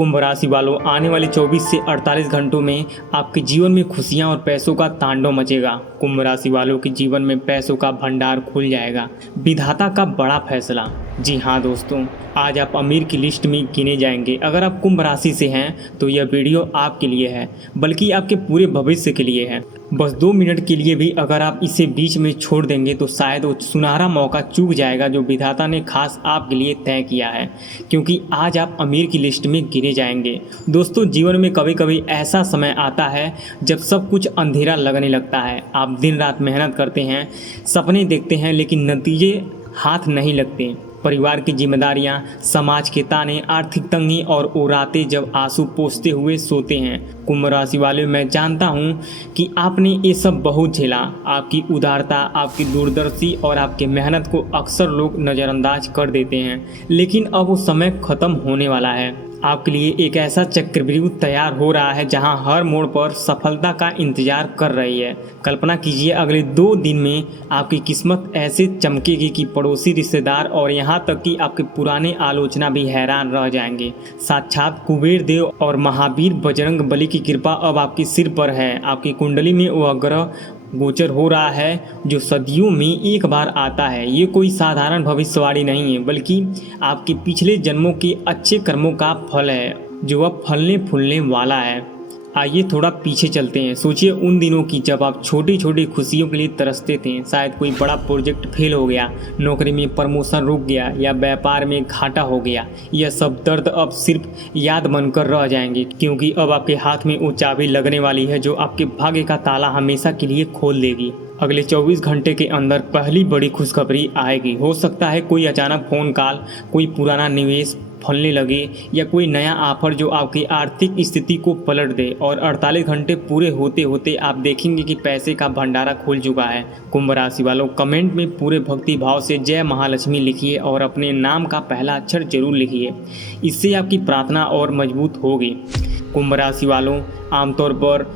कुंभ राशि वालों, आने वाले 24 से 48 घंटों में आपके जीवन में खुशियां और पैसों का तांडव मचेगा। कुंभ राशि वालों के जीवन में पैसों का भंडार खुल जाएगा। विधाता का बड़ा फैसला। जी हाँ दोस्तों, आज आप अमीर की लिस्ट में गिने जाएंगे। अगर आप कुंभ राशि से हैं तो यह वीडियो आपके लिए है, बल्कि आपके पूरे भविष्य के लिए है। बस 2 मिनट के लिए भी अगर आप इसे बीच में छोड़ देंगे तो शायद वो सुनहरा मौका चूक जाएगा जो विधाता ने खास आपके लिए तय किया है, क्योंकि आज आप अमीर की लिस्ट में गिने जाएंगे। दोस्तों, जीवन में कभी कभी ऐसा समय आता है जब सब कुछ अंधेरा लगने लगता है। आप दिन रात मेहनत करते हैं, सपने देखते हैं, लेकिन नतीजे हाथ नहीं लगते। परिवार की जिम्मेदारियां, समाज के ताने, आर्थिक तंगी और वो रातें जब आंसू पोंछते हुए सोते हैं। कुंभ राशि वाले, मैं जानता हूं कि आपने ये सब बहुत झेला। आपकी उदारता, आपकी दूरदर्शी और आपकी मेहनत को अक्सर लोग नज़रअंदाज कर देते हैं, लेकिन अब वो समय खत्म होने वाला है। आपके लिए एक ऐसा चक्रव्यूह तैयार हो रहा है जहां हर मोड़ पर सफलता का इंतजार कर रही है। कल्पना कीजिए, अगले 2 दिन में आपकी किस्मत ऐसे चमकेगी कि पड़ोसी, रिश्तेदार और यहां तक कि आपके पुराने आलोचना भी हैरान रह जाएंगे। साक्षात कुबेर देव और महावीर बजरंग बली की कृपा अब आपके सिर पर है। आपकी कुंडली में वह ग्रह गोचर हो रहा है जो सदियों में एक बार आता है। ये कोई साधारण भविष्यवाणी नहीं है, बल्कि आपके पिछले जन्मों के अच्छे कर्मों का फल है जो अब फलने फूलने वाला है। आइए थोड़ा पीछे चलते हैं। सोचिए उन दिनों की जब आप छोटी छोटी खुशियों के लिए तरसते थे। शायद कोई बड़ा प्रोजेक्ट फेल हो गया, नौकरी में प्रमोशन रुक गया या व्यापार में घाटा हो गया। यह सब दर्द अब सिर्फ याद बनकर रह जाएंगे, क्योंकि अब आपके हाथ में वो चाबी लगने वाली है जो आपके भाग्य का ताला हमेशा के लिए खोल देगी। अगले 24 घंटे के अंदर पहली बड़ी खुशखबरी आएगी। हो सकता है कोई अचानक फ़ोन कॉल, कोई पुराना निवेश फलने लगे या कोई नया ऑफर जो आपकी आर्थिक स्थिति को पलट दे। और 48 घंटे पूरे होते होते आप देखेंगे कि पैसे का भंडारा खुल चुका है। कुंभ राशि वालों, कमेंट में पूरे भक्ति भाव से जय महालक्ष्मी लिखिए और अपने नाम का पहला अक्षर जरूर लिखिए। इससे आपकी प्रार्थना और मजबूत होगी। कुंभ राशि वालों, आमतौर पर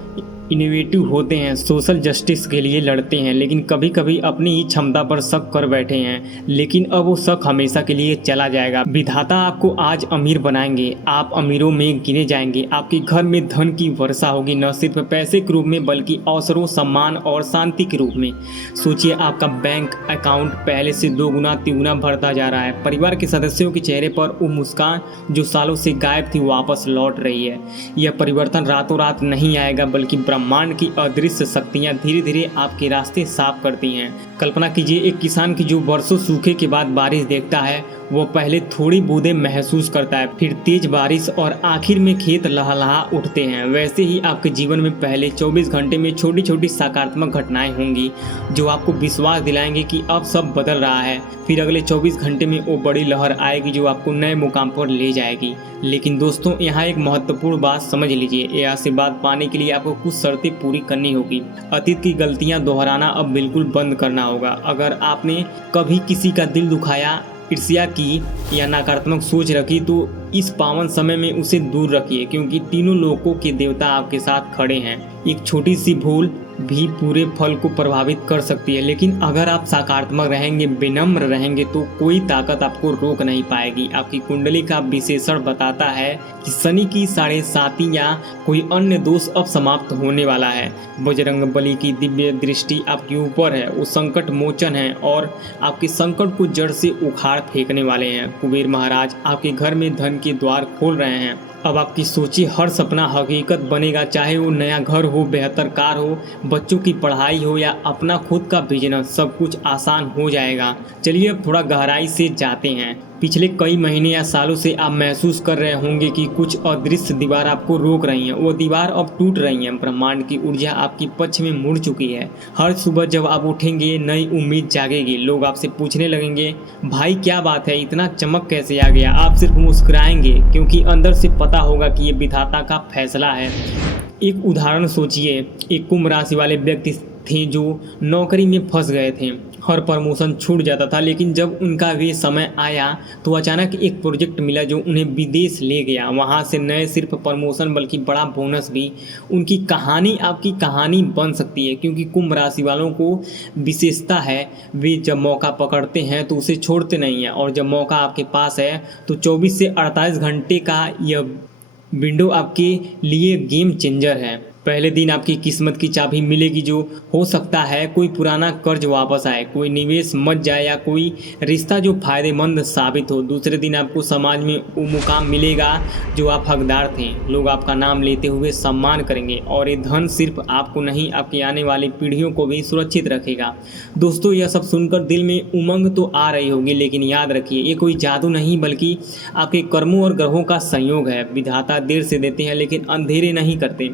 इनोवेटिव होते हैं, सोशल जस्टिस के लिए लड़ते हैं, लेकिन कभी कभी अपनी ही क्षमता पर शक कर बैठे हैं। लेकिन अब वो शक हमेशा के लिए चला जाएगा। विधाता आपको आज अमीर बनाएंगे। आप अमीरों में गिने जाएंगे। आपके घर में धन की वर्षा होगी, न सिर्फ पैसे के रूप में बल्कि अवसरों, सम्मान और शांति के रूप में। सोचिए, आपका बैंक अकाउंट पहले से 2 गुना 3 गुना बढ़ता जा रहा है। परिवार के सदस्यों के चेहरे पर वो मुस्कान जो सालों से गायब थी वापस लौट रही है। यह परिवर्तन रातों रात नहीं आएगा, बल्कि ब्रह्मांड की अदृश्य शक्तियां धीरे धीरे आपके रास्ते साफ करती हैं। कल्पना कीजिए, एक किसान की जो वर्षों सूखे के बाद बारिश देखता है, वो पहले थोड़ी बूंदें महसूस करता है, फिर तेज बारिश और आखिर में खेत लहलहा उठते हैं। वैसे ही आपके जीवन में पहले 24 घंटे में छोटी छोटी सकारात्मक घटनाएं होंगी जो आपको विश्वास दिलाएंगे कि अब सब बदल रहा है। फिर अगले 24 घंटे में वो बड़ी लहर आएगी जो आपको नए मुकाम पर ले जाएगी। लेकिन दोस्तों, यहाँ एक महत्वपूर्ण बात समझ लीजिए। ये आशीर्वाद पाने के लिए आपको कुछ शर्तें पूरी करनी होगी। अतीत की गलतियां दोहराना अब बिल्कुल बंद करना होगा। अगर आपने कभी किसी का दिल दुखाया, ईर्ष्या की या नकारात्मक सोच रखी तो इस पावन समय में उसे दूर रखिए, क्योंकि तीनों लोकों के देवता आपके साथ खड़े हैं। एक छोटी सी भूल भी पूरे फल को प्रभावित कर सकती है, लेकिन अगर आप सकारात्मक रहेंगे, विनम्र रहेंगे, तो कोई ताकत आपको रोक नहीं पाएगी। आपकी कुंडली का विशेषण बताता है कि शनि की 7.5 या कोई अन्य दोष अब समाप्त होने वाला है। बजरंग बली की दिव्य दृष्टि आपके ऊपर है। वो संकट मोचन है और आपके संकट को जड़ से उखाड़ फेंकने वाले हैं। कुबेर महाराज आपके घर में धन के द्वार खोल रहे हैं। अब आपकी सोची हर सपना हकीकत बनेगा, चाहे वो नया घर हो, बेहतर कार हो, बच्चों की पढ़ाई हो या अपना खुद का बिजनेस। सब कुछ आसान हो जाएगा। चलिए अब थोड़ा गहराई से जाते हैं। पिछले कई महीने या सालों से आप महसूस कर रहे होंगे कि कुछ अदृश्य दीवार आपको रोक रही हैं। वो दीवार अब टूट रही हैं। ब्रह्मांड की ऊर्जा आपके पक्ष में मुड़ चुकी है। हर सुबह जब आप उठेंगे, नई उम्मीद जागेगी। लोग आपसे पूछने लगेंगे, भाई क्या बात है, इतना चमक कैसे आ गया? आप सिर्फ मुस्कुराएंगे, क्योंकि अंदर से पता होगा कि ये विधाता का फैसला है। एक उदाहरण सोचिए, एक कुंभ राशि वाले व्यक्ति थे जो नौकरी में फंस गए थे। हर प्रमोशन छूट जाता था, लेकिन जब उनका वे समय आया तो अचानक एक प्रोजेक्ट मिला जो उन्हें विदेश ले गया। वहाँ से नए सिर्फ प्रमोशन बल्कि बड़ा बोनस भी। उनकी कहानी आपकी कहानी बन सकती है, क्योंकि कुंभ राशि वालों को विशेषता है, वे जब मौका पकड़ते हैं तो उसे छोड़ते नहीं हैं। और जब मौका आपके पास है तो 24 से 48 घंटे का यह विंडो आपके लिए गेम चेंजर है। पहले दिन आपकी किस्मत की चाबी मिलेगी, जो हो सकता है कोई पुराना कर्ज वापस आए, कोई निवेश मच जाए या कोई रिश्ता जो फायदेमंद साबित हो। दूसरे दिन आपको समाज में वो मुकाम मिलेगा जो आप हकदार थे। लोग आपका नाम लेते हुए सम्मान करेंगे और ये धन सिर्फ आपको नहीं, आपकी आने वाली पीढ़ियों को भी सुरक्षित रखेगा। दोस्तों, यह सब सुनकर दिल में उमंग तो आ रही होगी, लेकिन याद रखिए ये कोई जादू नहीं बल्कि आपके कर्मों और ग्रहों का संयोग है। विधाता देर से देते हैं लेकिन अंधेरे नहीं करते।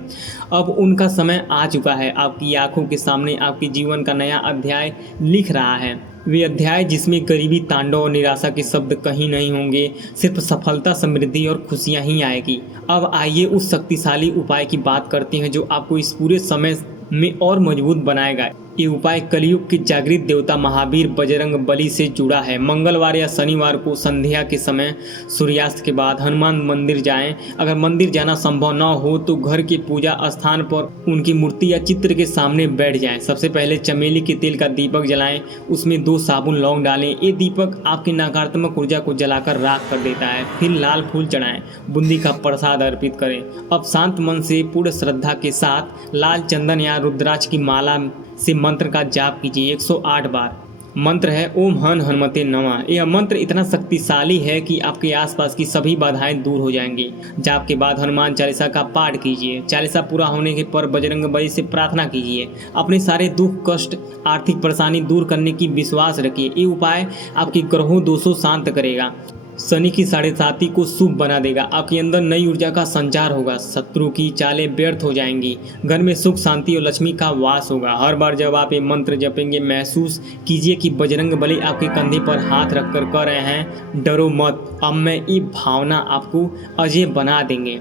अब उनका समय आ चुका है। आपकी आंखों के सामने आपके जीवन का नया अध्याय लिख रहा है। वे अध्याय जिसमें गरीबी, तांडव और निराशा के शब्द कहीं नहीं होंगे, सिर्फ सफलता, समृद्धि और खुशियां ही आएगी। अब आइए उस शक्तिशाली उपाय की बात करते हैं जो आपको इस पूरे समय में और मजबूत बनाएगा। ये उपाय कलयुग के जागृत देवता महावीर बजरंग बली से जुड़ा है। मंगलवार या शनिवार को संध्या के समय सूर्यास्त के बाद हनुमान मंदिर जाएं। अगर मंदिर जाना संभव न हो तो घर के पूजा स्थान पर उनकी मूर्ति या चित्र के सामने बैठ जाएं। सबसे पहले चमेली के तेल का दीपक जलाएं, उसमें 2 साबुन लौंग डालें। ये दीपक आपकी नकारात्मक ऊर्जा को जलाकर राख कर देता है। फिर लाल फूल चढ़ाएं, बूंदी का प्रसाद अर्पित करें। अब शांत मन से पूर्ण श्रद्धा के साथ लाल चंदन या रुद्राक्ष की माला से मंत्र का जाप कीजिए 108 बार। मंत्र है ओम हन हनुमते नमः। यह मंत्र इतना शक्तिशाली है कि आपके आसपास की सभी बाधाएं दूर हो जाएंगी। जाप के बाद हनुमान चालीसा का पाठ कीजिए। चालीसा पूरा होने के पर बजरंग बली से प्रार्थना कीजिए। अपने सारे दुख, कष्ट, आर्थिक परेशानी दूर करने की विश्वास रखिए। ये उपाय आपके ग्रहों दोषों शांत करेगा, शनि की 7.5 को शुभ बना देगा। आपके अंदर नई ऊर्जा का संचार होगा, शत्रु की चालें व्यर्थ हो जाएंगी, घर में सुख, शांति और लक्ष्मी का वास होगा। हर बार जब आप ये मंत्र जपेंगे महसूस कीजिए कि बजरंग बली आपके कंधे पर हाथ रखकर कह रहे हैं डरो मत, अब मैं ये भावना आपको अजय बना देंगे।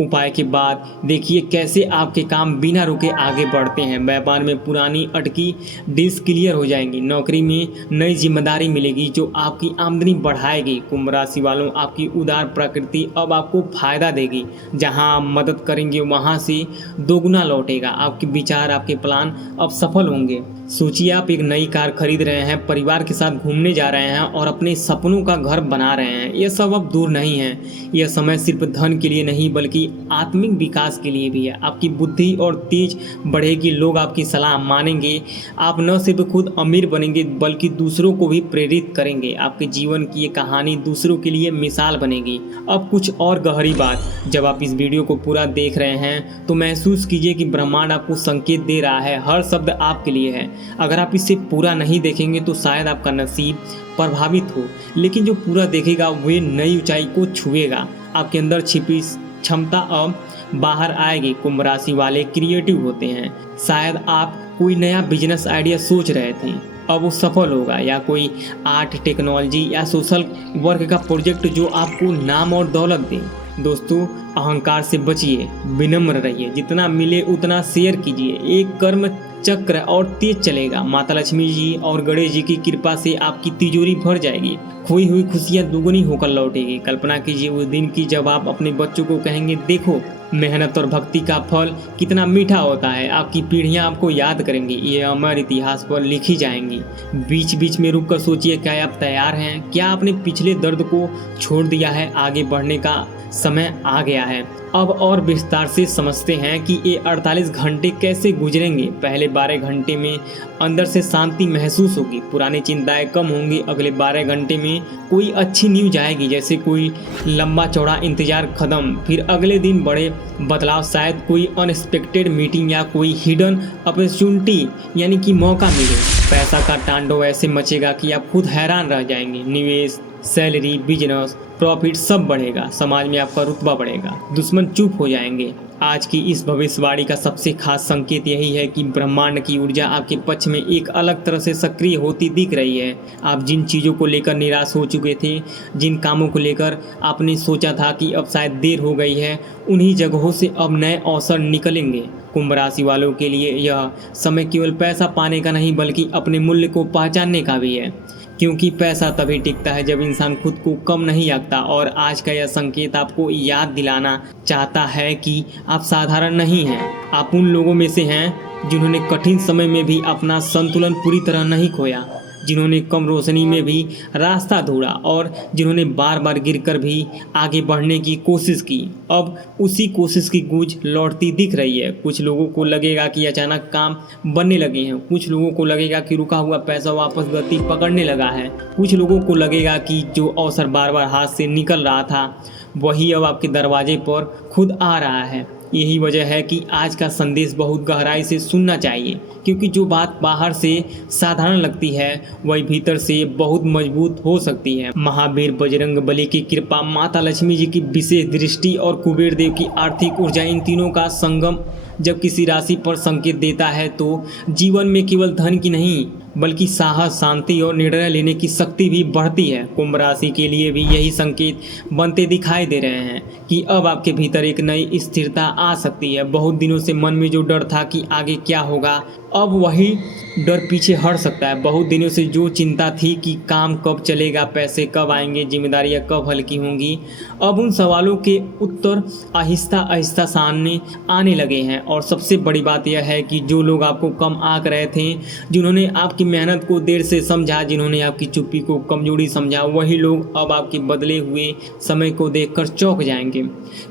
उपाय के बाद देखिए कैसे आपके काम बिना रुके आगे बढ़ते हैं। व्यापार में पुरानी अटकी डील्स क्लियर हो जाएंगी। नौकरी में नई जिम्मेदारी मिलेगी जो आपकी आमदनी बढ़ाएगी। कुंभ राशि वालों, आपकी उदार प्रकृति अब आपको फायदा देगी। जहां आप मदद करेंगे वहां से दोगुना लौटेगा। आपके विचार, आपके प्लान अब सफल होंगे। सोचिए आप एक नई कार खरीद रहे हैं, परिवार के साथ घूमने जा रहे हैं और अपने सपनों का घर बना रहे हैं। यह सब अब दूर नहीं है। यह समय सिर्फ धन के लिए नहीं बल्कि आत्मिक विकास के लिए भी है। आपकी बुद्धि और तेज बढ़ेगी, लोग आपकी सलाह मानेंगे। आप न सिर्फ खुद अमीर बनेंगे बल्कि दूसरों को भी प्रेरित करेंगे। आपके जीवन की ये कहानी दूसरों के लिए मिसाल बनेगी। अब कुछ और गहरी बात, जब आप इस वीडियो को पूरा देख रहे हैं तो महसूस कीजिए कि ब्रह्मांड आपको संकेत दे रहा है। हर शब्द आपके लिए है। अगर आप इसे पूरा नहीं देखेंगे तो शायद आपका नसीब प्रभावित हो, लेकिन जो पूरा देखेगा वे नई ऊंचाई को छुएगा। आपके अंदर छिपी क्षमता अब बाहर आएगी। कुंभ राशि वाले क्रिएटिव होते हैं। शायद आप कोई नया बिजनेस आइडिया सोच रहे थे, अब वो सफल होगा, या कोई आर्ट, टेक्नोलॉजी या सोशल वर्क का प्रोजेक्ट जो आपको नाम और दौलत दे। दोस्तों, अहंकार से बचिए, विनम्र रहिए, जितना मिले उतना शेयर कीजिए। एक कर्म चक्र और तेज चलेगा। माता लक्ष्मी जी और गणेश जी की कृपा से आपकी तिजोरी भर जाएगी। खोई हुई खुशियां दुगनी होकर लौटेगी। कल्पना कीजिए उस दिन की जब आप अपने बच्चों को कहेंगे देखो मेहनत और भक्ति का फल कितना मीठा होता है। आपकी पीढ़ियां आपको याद करेंगी, ये अमर इतिहास पर लिखी जाएंगी। बीच बीच में रुककर सोचिए, क्या आप तैयार हैं? क्या आपने पिछले दर्द को छोड़ दिया है? आगे बढ़ने का समय आ गया है। अब और विस्तार से समझते हैं कि ये 48 घंटे कैसे गुजरेंगे। पहले 12 घंटे में अंदर से शांति महसूस होगी, पुरानी चिंताएं कम होंगी। अगले 12 घंटे में कोई अच्छी न्यूज आएगी, जैसे कोई लंबा चौड़ा इंतजार खत्म। फिर अगले दिन बड़े बदलाव, शायद कोई अनएक्सपेक्टेड मीटिंग या कोई हिडन अपॉर्चुनिटी यानी कि मौका मिले। पैसा का तांडव ऐसे मचेगा कि आप खुद हैरान रह जाएंगे। निवेश, सैलरी, बिजनेस, प्रॉफिट सब बढ़ेगा। समाज में आपका रुतबा बढ़ेगा। दुश्मन चुप हो जाएंगे। आज की इस भविष्यवाणी का सबसे खास संकेत यही है कि ब्रह्मांड की ऊर्जा आपके पक्ष में एक अलग तरह से सक्रिय होती दिख रही है। आप जिन चीज़ों को लेकर निराश हो चुके थे, जिन कामों को लेकर आपने सोचा था कि अब शायद देर हो गई है, उन्हीं जगहों से अब नए अवसर निकलेंगे। कुंभ राशि वालों के लिए यह समय केवल पैसा पाने का नहीं बल्कि अपने मूल्य को पहचानने का भी है, क्योंकि पैसा तभी टिकता है जब इंसान खुद को कम नहीं आंकता। और आज का यह संकेत आपको याद दिलाना चाहता है कि आप साधारण नहीं हैं। आप उन लोगों में से हैं जिन्होंने कठिन समय में भी अपना संतुलन पूरी तरह नहीं खोया, जिन्होंने कम रोशनी में भी रास्ता ढूंढा और जिन्होंने बार बार गिरकर भी आगे बढ़ने की कोशिश की, अब उसी कोशिश की गूंज लौटती दिख रही है। कुछ लोगों को लगेगा कि अचानक काम बनने लगे हैं, कुछ लोगों को लगेगा कि रुका हुआ पैसा वापस गति पकड़ने लगा है, कुछ लोगों को लगेगा कि जो अवसर बार बार हाथ से निकल रहा था वही अब आपके दरवाजे पर खुद आ रहा है। यही वजह है कि आज का संदेश बहुत गहराई से सुनना चाहिए, क्योंकि जो बात बाहर से साधारण लगती है वही भीतर से बहुत मजबूत हो सकती है। महावीर बजरंग बली की कृपा, माता लक्ष्मी जी की विशेष दृष्टि और कुबेर देव की आर्थिक ऊर्जा, इन तीनों का संगम जब किसी राशि पर संकेत देता है तो जीवन में केवल धन की नहीं बल्कि साहस, शांति और निर्णय लेने की शक्ति भी बढ़ती है। कुंभ राशि के लिए भी यही संकेत बनते दिखाई दे रहे हैं कि अब आपके भीतर एक नई स्थिरता आ सकती है। बहुत दिनों से मन में जो डर था कि आगे क्या होगा, अब वही डर पीछे हट सकता है। बहुत दिनों से जो चिंता थी कि काम कब चलेगा, पैसे कब आएंगे, जिम्मेदारियां कब हल्की होंगी, अब उन सवालों के उत्तर आहिस्ता आहिस्ता सामने आने लगे हैं। और सबसे बड़ी बात यह है कि जो लोग आपको कम आंक रहे थे, जिन्होंने आपकी मेहनत को देर से समझा, जिन्होंने आपकी चुप्पी को कमजोरी समझा, वही लोग अब आपके बदले हुए समय को देखकर चौंक जाएंगे।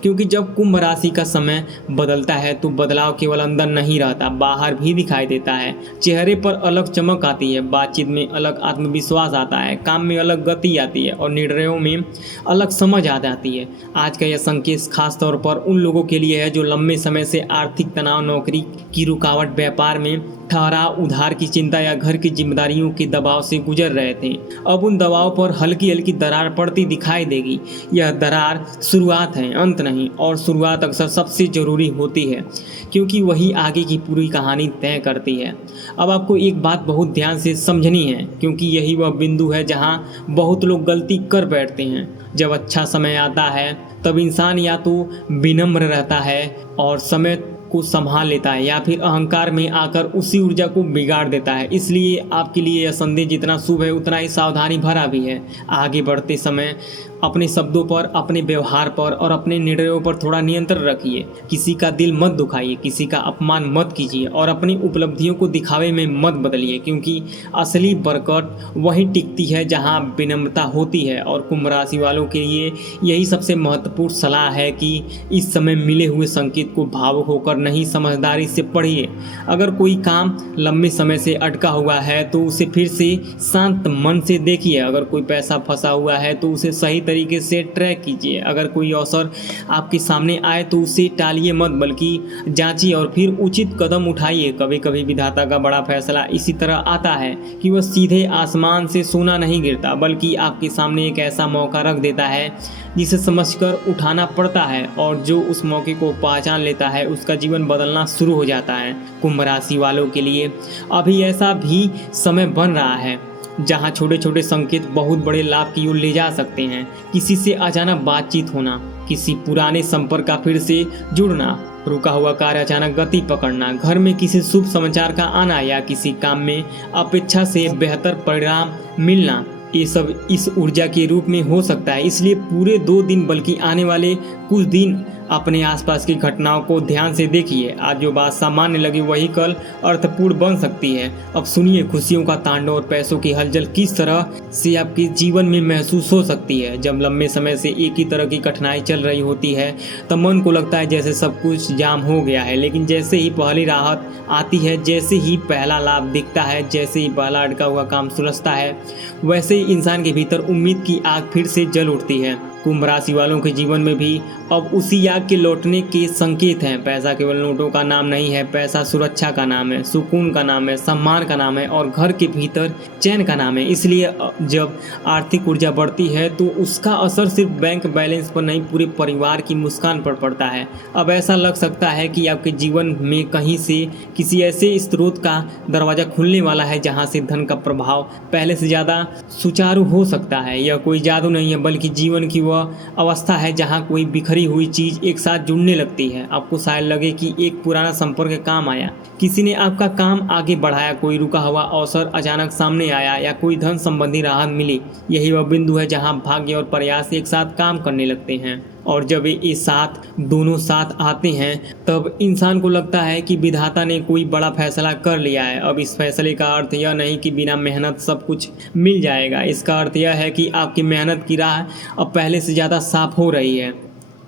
क्योंकि जब कुंभ राशि का समय बदलता है तो बदलाव केवल अंदर नहीं रहता, बाहर भी दिखाई देता है। चेहरे पर अलग चमक आती है, बातचीत में अलग आत्मविश्वास आता है, काम में अलग गति आती है और निर्णयों में अलग समझ आ जाती है। आज का यह संकेत खास तौर पर उन लोगों के लिए है जो लंबे समय से आर्थिक तनाव, नौकरी की रुकावट, व्यापार में ठहराव, उधार की चिंता या घर की जिम्मेदारियों के दबाव से गुजर रहे थे। अब उन दबाव पर हल्की हल्की दरार पड़ती दिखाई देगी। यह दरार शुरुआत है, अंत नहीं, और शुरुआत अक्सर सबसे ज़रूरी होती है क्योंकि वही आगे की पूरी कहानी तय करती है। अब आपको एक बात बहुत ध्यान से समझनी है, क्योंकि यही वह बिंदु है जहाँ बहुत लोग गलती कर बैठते हैं। जब अच्छा समय आता है तब इंसान या तो विनम्र रहता है और समय को संभाल लेता है, या फिर अहंकार में आकर उसी ऊर्जा को बिगाड़ देता है। इसलिए आपके लिए यह संदेश जितना शुभ है उतना ही सावधानी भरा भी है। आगे बढ़ते समय अपने शब्दों पर, अपने व्यवहार पर और अपने निर्णयों पर थोड़ा नियंत्रण रखिए। किसी का दिल मत दुखाइए, किसी का अपमान मत कीजिए और अपनी उपलब्धियों को दिखावे में मत बदलिए, क्योंकि असली बरकत वहीं टिकती है जहां विनम्रता होती है। और कुंभ राशि वालों के लिए यही सबसे महत्वपूर्ण सलाह है कि इस समय मिले हुए संकेत को भावुक होकर नहीं, समझदारी से पढ़िए। अगर कोई काम लंबे समय से अटका हुआ है तो उसे फिर से शांत मन से देखिए। अगर कोई पैसा फंसा हुआ है तो उसे सही तरीके से ट्रैक कीजिए। अगर कोई अवसर आपके सामने आए तो उसे टालिए मत, बल्कि जांचिए और फिर उचित कदम उठाइए। कभी कभी विधाता का बड़ा फैसला इसी तरह आता है कि वह सीधे आसमान से सोना नहीं गिरता, बल्कि आपके सामने एक ऐसा मौका रख देता है जिसे समझकर उठाना पड़ता है, और जो उस मौके को पहचान लेता है उसका जीवन बदलना शुरू हो जाता है। कुंभ राशि वालों के लिए अभी ऐसा भी समय बन रहा है जहां छोटे छोटे संकेत बहुत बड़े लाभ की ओर ले जा सकते हैं। किसी से अचानक बातचीत होना, किसी पुराने संपर्क का फिर से जुड़ना, रुका हुआ कार्य अचानक गति पकड़ना, घर में किसी शुभ समाचार का आना या किसी काम में अपेक्षा से बेहतर परिणाम मिलना, ये सब इस ऊर्जा के रूप में हो सकता है। इसलिए पूरे 2 दिन बल्कि आने वाले कुछ दिन अपने आसपास की घटनाओं को ध्यान से देखिए। आज जो बात सामान्य लगी वही कल अर्थपूर्ण बन सकती है। अब सुनिए खुशियों का तांडव और पैसों की हलचल किस तरह से आपके जीवन में महसूस हो सकती है। जब लंबे समय से एक ही तरह की कठिनाई चल रही होती है तब मन को लगता है जैसे सब कुछ जाम हो गया है, लेकिन जैसे ही पहली राहत आती है, जैसे ही पहला लाभ दिखता है, जैसे ही पहला अटका हुआ काम सुलझता है, वैसे ही इंसान के भीतर उम्मीद की आग फिर से जल उठती है। कुंभ राशि वालों के जीवन में भी अब उसी आग के लौटने के संकेत हैं। पैसा केवल नोटों का नाम नहीं है, पैसा सुरक्षा का नाम है, सुकून का नाम है, सम्मान का नाम है और घर के भीतर चैन का नाम है। इसलिए जब आर्थिक ऊर्जा बढ़ती है तो उसका असर सिर्फ बैंक बैलेंस पर नहीं, पूरे परिवार की मुस्कान पर पड़ता है। अब ऐसा लग सकता है कि आपके जीवन में कहीं से किसी ऐसे स्रोत का दरवाजा खुलने वाला है जहाँ से धन का प्रभाव पहले से ज़्यादा सुचारू हो सकता है। यह कोई जादू नहीं है, बल्कि जीवन की वह अवस्था है जहाँ कोई बिखरी हुई चीज एक साथ जुड़ने लगती है। आपको शायद लगे कि एक पुराना संपर्क काम आया, किसी ने आपका काम आगे बढ़ाया, कोई रुका हुआ अवसर अचानक सामने आया या कोई धन संबंधी राहत मिली। यही वह बिंदु है जहाँ भाग्य और प्रयास एक साथ काम करने लगते हैं और जब ये साथ दोनों साथ आते हैं तब इंसान को लगता है कि विधाता ने कोई बड़ा फैसला कर लिया है। अब इस फैसले का अर्थ यह नहीं कि बिना मेहनत सब कुछ मिल जाएगा। इसका अर्थ यह है कि आपकी मेहनत की राह अब पहले से ज़्यादा साफ हो रही है।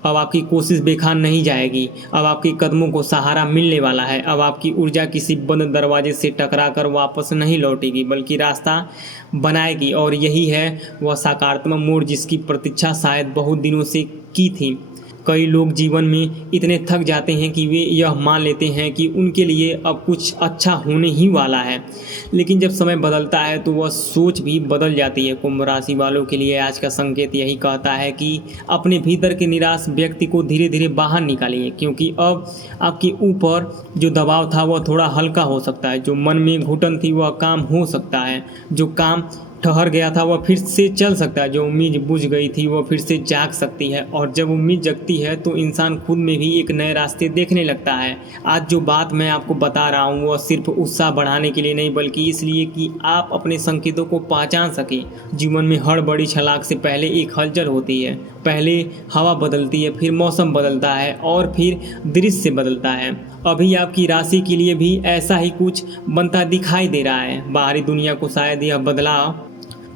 अब आपकी कोशिश बेकार नहीं जाएगी। अब आपके कदमों को सहारा मिलने वाला है। अब आपकी ऊर्जा किसी बंद दरवाजे से टकराकर वापस नहीं लौटेगी बल्कि रास्ता बनाएगी। और यही है वह सकारात्मक मोड़ जिसकी प्रतीक्षा शायद बहुत दिनों से की थी। कई लोग जीवन में इतने थक जाते हैं कि वे यह मान लेते हैं कि उनके लिए अब कुछ अच्छा होने ही वाला है, लेकिन जब समय बदलता है तो वह सोच भी बदल जाती है। कुंभ राशि वालों के लिए आज का संकेत यही कहता है कि अपने भीतर के निराश व्यक्ति को धीरे धीरे बाहर निकालिए, क्योंकि अब आपके ऊपर जो दबाव था वह थोड़ा हल्का हो सकता है। जो मन में घुटन थी वह काम हो सकता है। जो काम ठहर गया था वह फिर से चल सकता है। जो उम्मीद बुझ गई थी वह फिर से जाग सकती है। और जब उम्मीद जगती है तो इंसान खुद में भी एक नए रास्ते देखने लगता है। आज जो बात मैं आपको बता रहा हूँ वह सिर्फ उत्साह बढ़ाने के लिए नहीं बल्कि इसलिए कि आप अपने संकेतों को पहचान सकें। जीवन में हर बड़ी छलांग से पहले एक हलचल होती है। पहले हवा बदलती है, फिर मौसम बदलता है और फिर दृश्य बदलता है। अभी आपकी राशि के लिए भी ऐसा ही कुछ बनता दिखाई दे रहा है। बाहरी दुनिया को शायद यह बदलाव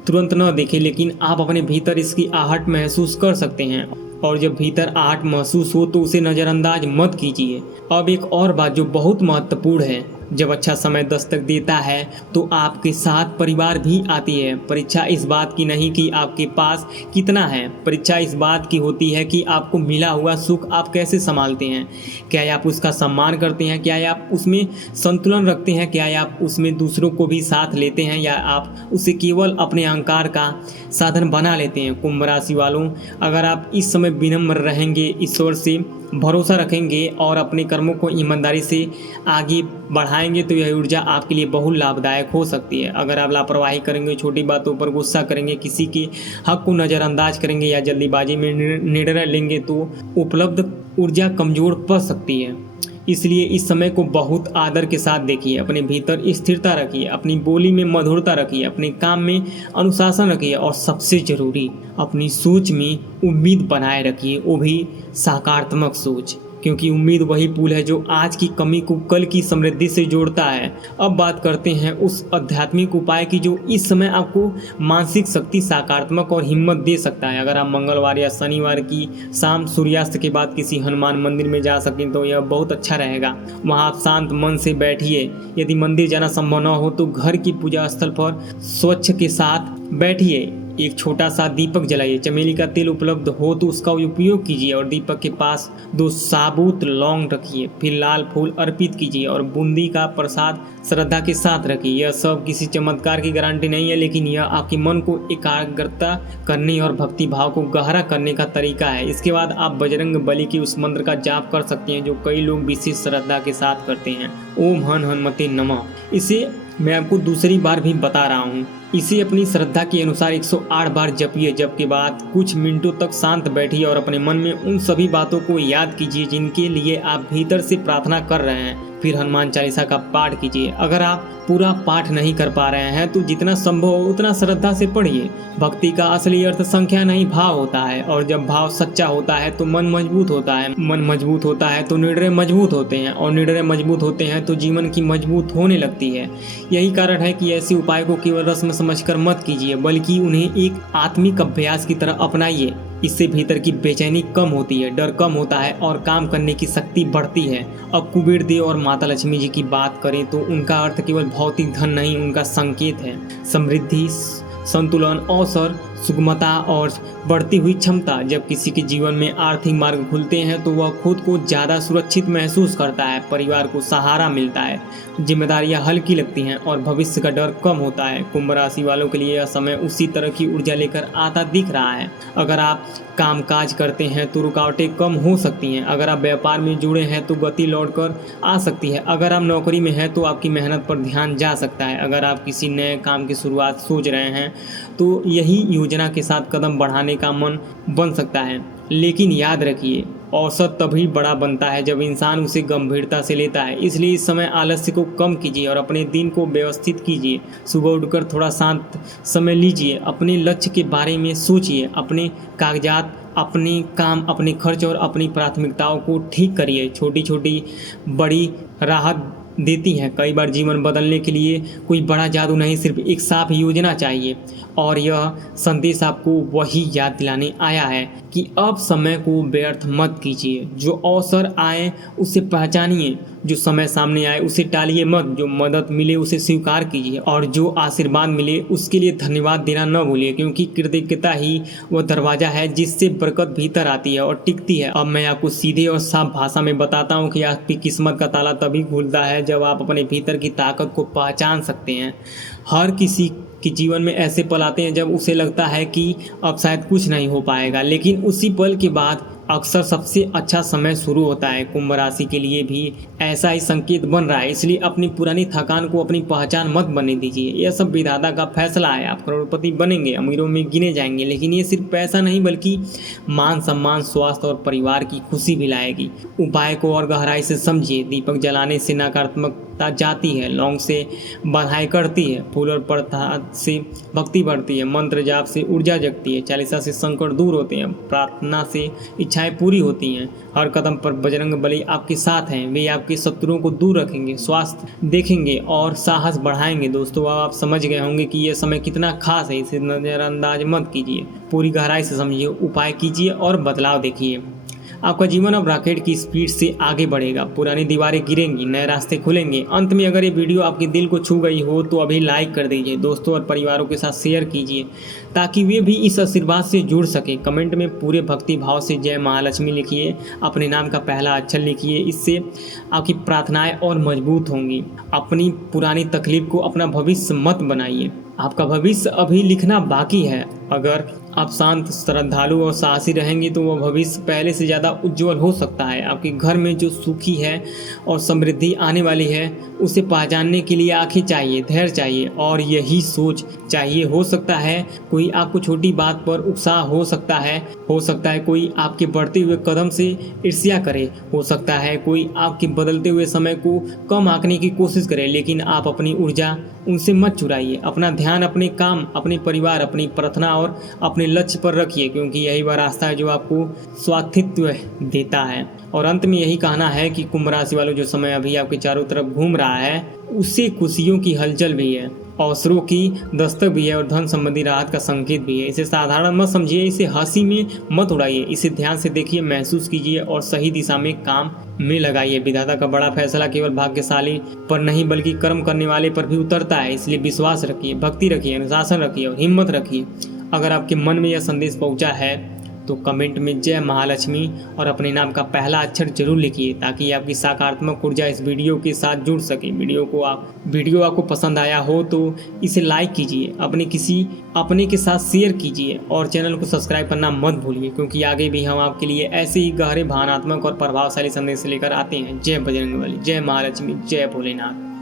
तुरंत न दिखे, लेकिन आप अपने भीतर इसकी आहट महसूस कर सकते हैं। और जब भीतर आहट महसूस हो तो उसे नज़रअंदाज मत कीजिए। अब एक और बात जो बहुत महत्वपूर्ण है, जब अच्छा समय दस्तक देता है तो आपके साथ परिवार भी आती है। परीक्षा इस बात की नहीं कि आपके पास कितना है, परीक्षा इस बात की होती है कि आपको मिला हुआ सुख आप कैसे संभालते हैं। क्या आप उसका सम्मान करते हैं? क्या आप उसमें संतुलन रखते हैं? क्या आप उसमें दूसरों को भी साथ लेते हैं या आप उसे केवल अपने अहंकार का साधन बना लेते हैं? कुंभ राशि वालों, अगर आप इस समय विनम्र रहेंगे, ईश्वर से भरोसा रखेंगे और अपने कर्मों को ईमानदारी से आगे बढ़ाएंगे तो यह ऊर्जा आपके लिए बहुत लाभदायक हो सकती है। अगर आप लापरवाही करेंगे, छोटी बातों पर गुस्सा करेंगे, किसी के हक को नज़रअंदाज करेंगे या जल्दीबाजी में निर्णय लेंगे तो उपलब्ध ऊर्जा कमज़ोर पड़ सकती है। इसलिए इस समय को बहुत आदर के साथ देखिए। अपने भीतर स्थिरता रखिए, अपनी बोली में मधुरता रखिए, अपने काम में अनुशासन रखिए और सबसे ज़रूरी अपनी सोच में उम्मीद बनाए रखिए, वो भी सकारात्मक सोच, क्योंकि उम्मीद वही पुल है जो आज की कमी को कल की समृद्धि से जोड़ता है। अब बात करते हैं उस आध्यात्मिक उपाय की जो इस समय आपको मानसिक शक्ति, सकारात्मक और हिम्मत दे सकता है। अगर आप मंगलवार या शनिवार की शाम सूर्यास्त के बाद किसी हनुमान मंदिर में जा सकें तो यह बहुत अच्छा रहेगा। वहाँ आप शांत मन से बैठिए। यदि मंदिर जाना संभव न हो तो घर की पूजा स्थल पर स्वच्छ के साथ बैठिए। एक छोटा सा दीपक जलाइए। चमेली का तेल उपलब्ध हो तो उसका उपयोग कीजिए और दीपक के पास 2 साबुत लौंग रखिए। फिर लाल फूल अर्पित कीजिए और बूंदी का प्रसाद श्रद्धा के साथ रखिए। यह सब किसी चमत्कार की गारंटी नहीं है, लेकिन यह आपके मन को एकाग्रता करने और भक्ति भाव को गहरा करने का तरीका है। इसके बाद आप बजरंग बली के उस मंत्र का जाप कर सकते हैं जो कई लोग विशेष श्रद्धा के साथ करते हैं। ओम हन हनुमते नमः। इसे मैं आपको दूसरी बार भी बता रहा हूँ। इसे अपनी श्रद्धा के अनुसार 108 बार जपिए। जब के बाद कुछ मिनटों तक शांत बैठिए और अपने मन में उन सभी बातों को याद कीजिए जिनके लिए आप भीतर से प्रार्थना कर रहे हैं। फिर हनुमान चालीसा का पाठ कीजिए। अगर आप पूरा पाठ नहीं कर पा रहे हैं तो जितना संभव हो उतना श्रद्धा से पढ़िए। भक्ति का असली अर्थ संख्या नहीं, भाव होता है, और जब भाव सच्चा होता है तो मन मजबूत होता है। मन मजबूत होता है तो निर्णय मजबूत होते हैं, और निर्णय मजबूत होते हैं तो जीवन की मजबूत होने लगती है। यही कारण है कि ऐसे उपाय को केवल रस्म समझकर मत कीजिए, बल्कि उन्हें एक आत्मिक अभ्यास की तरह अपनाइए। इससे भीतर की बेचैनी कम होती है, डर कम होता है और काम करने की शक्ति बढ़ती है। अब कुबेर देव और माता लक्ष्मी जी की बात करें तो उनका अर्थ केवल भौतिक धन नहीं, उनका संकेत है समृद्धि, संतुलन, अवसर, सुगमता और बढ़ती हुई क्षमता। जब किसी के जीवन में आर्थिक मार्ग खुलते हैं तो वह खुद को ज़्यादा सुरक्षित महसूस करता है, परिवार को सहारा मिलता है, जिम्मेदारियां हल्की लगती हैं और भविष्य का डर कम होता है। कुंभ राशि वालों के लिए यह समय उसी तरह की ऊर्जा लेकर आता दिख रहा है। अगर आप कामकाज करते हैं तो रुकावटें कम हो सकती हैं। अगर आप व्यापार में जुड़े हैं तो गति लौटकर आ सकती है। अगर आप नौकरी में हैं तो आपकी मेहनत पर ध्यान जा सकता है। अगर आप किसी नए काम की शुरुआत सोच रहे हैं तो यही योजना के साथ कदम बढ़ाने का मन बन सकता है। लेकिन याद रखिए, औसत तभी बड़ा बनता है जब इंसान उसे गंभीरता से लेता है। इसलिए इस समय आलस्य को कम कीजिए और अपने दिन को व्यवस्थित कीजिए। सुबह उठकर थोड़ा शांत समय लीजिए, अपने लक्ष्य के बारे में सोचिए, अपने कागजात अपने काम, अपने खर्च और अपनी प्राथमिकताओं को ठीक करिए। छोटी छोटी बड़ी राहत देती हैं। कई बार जीवन बदलने के लिए कोई बड़ा जादू नहीं, सिर्फ एक साफ योजना चाहिए। और यह संदेश आपको वही याद दिलाने आया है कि अब समय को व्यर्थ मत कीजिए। जो अवसर आए उसे पहचानिए, जो समय सामने आए उसे टालिए मत, जो मदद मिले उसे स्वीकार कीजिए और जो आशीर्वाद मिले उसके लिए धन्यवाद देना न भूलिए, क्योंकि कृतज्ञता ही वह दरवाजा है जिससे बरकत भीतर आती है और टिकती है। अब मैं आपको सीधे और साफ भाषा में बताता हूँ कि आपकी किस्मत का ताला तभी खुलता है जब आप अपने भीतर की ताकत को पहचान सकते हैं। हर किसी कि जीवन में ऐसे पल आते हैं जब उसे लगता है कि अब शायद कुछ नहीं हो पाएगा, लेकिन उसी पल के बाद अक्सर सबसे अच्छा समय शुरू होता है। कुंभ राशि के लिए भी ऐसा ही संकेत बन रहा है, इसलिए अपनी पुरानी थकान को अपनी पहचान मत बनने दीजिए। यह सब विधाता का फैसला है। आप करोड़पति बनेंगे, अमीरों में गिने जाएंगे, लेकिन ये सिर्फ पैसा नहीं बल्कि मान सम्मान, स्वास्थ्य और परिवार की खुशी भी लाएगी। उपाय को और गहराई से समझिए। दीपक जलाने से नकारात्मकता जाती है, लौंग से बधाई करती है, फूल और प्रसाद से भक्ति बढ़ती है, मंत्र जाप से ऊर्जा जगती है, चालीसा से संकट दूर होते हैं, प्रार्थना से इच्छाएं पूरी होती हैं। हर कदम पर बजरंग बली आपके साथ हैं। वे आपके शत्रुओं को दूर रखेंगे, स्वास्थ्य देखेंगे और साहस बढ़ाएंगे। दोस्तों, अब आप समझ गए होंगे कि यह समय कितना खास है। इसे नज़रअंदाज मत कीजिए, पूरी गहराई से समझिए, उपाय कीजिए और बदलाव देखिए। आपका जीवन अब रॉकेट की स्पीड से आगे बढ़ेगा। पुरानी दीवारें गिरेंगी, नए रास्ते खुलेंगे। अंत में अगर ये वीडियो आपके दिल को छू गई हो तो अभी लाइक कर दीजिए, दोस्तों और परिवारों के साथ शेयर कीजिए ताकि वे भी इस आशीर्वाद से जुड़ सके। कमेंट में पूरे भक्ति भाव से जय महालक्ष्मी लिखिए, अपने नाम का पहला अक्षर लिखिए। इससे आपकी प्रार्थनाएं और मजबूत होंगी। अपनी पुरानी तकलीफ को अपना भविष्य मत बनाइए। आपका भविष्य अभी लिखना बाकी है। अगर आप शांत, श्रद्धालु और साहसी रहेंगे तो वह भविष्य पहले से ज़्यादा उज्जवल हो सकता है। आपके घर में जो सुखी है और समृद्धि आने वाली है उसे पहचानने के लिए आंखें चाहिए, धैर्य चाहिए और यही सोच चाहिए। हो सकता है कोई आपको छोटी बात पर उत्साह हो सकता है कोई आपके बढ़ते हुए कदम से ईर्ष्या करे, हो सकता है कोई आपके बदलते हुए समय को कम आंकने की कोशिश करे, लेकिन आप अपनी ऊर्जा उनसे मत चुराइए। अपना ध्यान अपने काम, अपने परिवार, अपनी प्रार्थना और अपने लक्ष्य पर रखिए, क्योंकि यही वह रास्ता है जो आपको स्वास्तित्व देता है। और अंत में यही कहना है कि कुंभ राशि वालों, जो समय अभी आपके चारों तरफ घूम रहा है उससे खुशियों की हलचल भी है, अवसरों की दस्तक भी है और धन संबंधी राहत का संकेत भी है। इसे साधारण मत समझिए, इसे हंसी में मत उड़ाइए, इसे ध्यान से देखिए, महसूस कीजिए और सही दिशा में काम में लगाइए। विधाता का बड़ा फैसला केवल भाग्यशाली पर नहीं बल्कि कर्म करने वाले पर भी उतरता है। इसलिए विश्वास रखिए, भक्ति रखिए, अनुशासन रखिए और हिम्मत रखिए। अगर आपके मन में यह संदेश पहुंचा है तो कमेंट में जय महालक्ष्मी और अपने नाम का पहला अक्षर जरूर लिखिए ताकि आपकी सकारात्मक ऊर्जा इस वीडियो के साथ जुड़ सके। वीडियो आपको पसंद आया हो तो इसे लाइक कीजिए, अपने के साथ शेयर कीजिए और चैनल को सब्सक्राइब करना मत भूलिए, क्योंकि आगे भी हम आपके लिए ऐसे ही गहरे भावनात्मक और प्रभावशाली संदेश लेकर आते हैं। जय बजरंगबली, जय महालक्ष्मी, जय भोलेनाथ।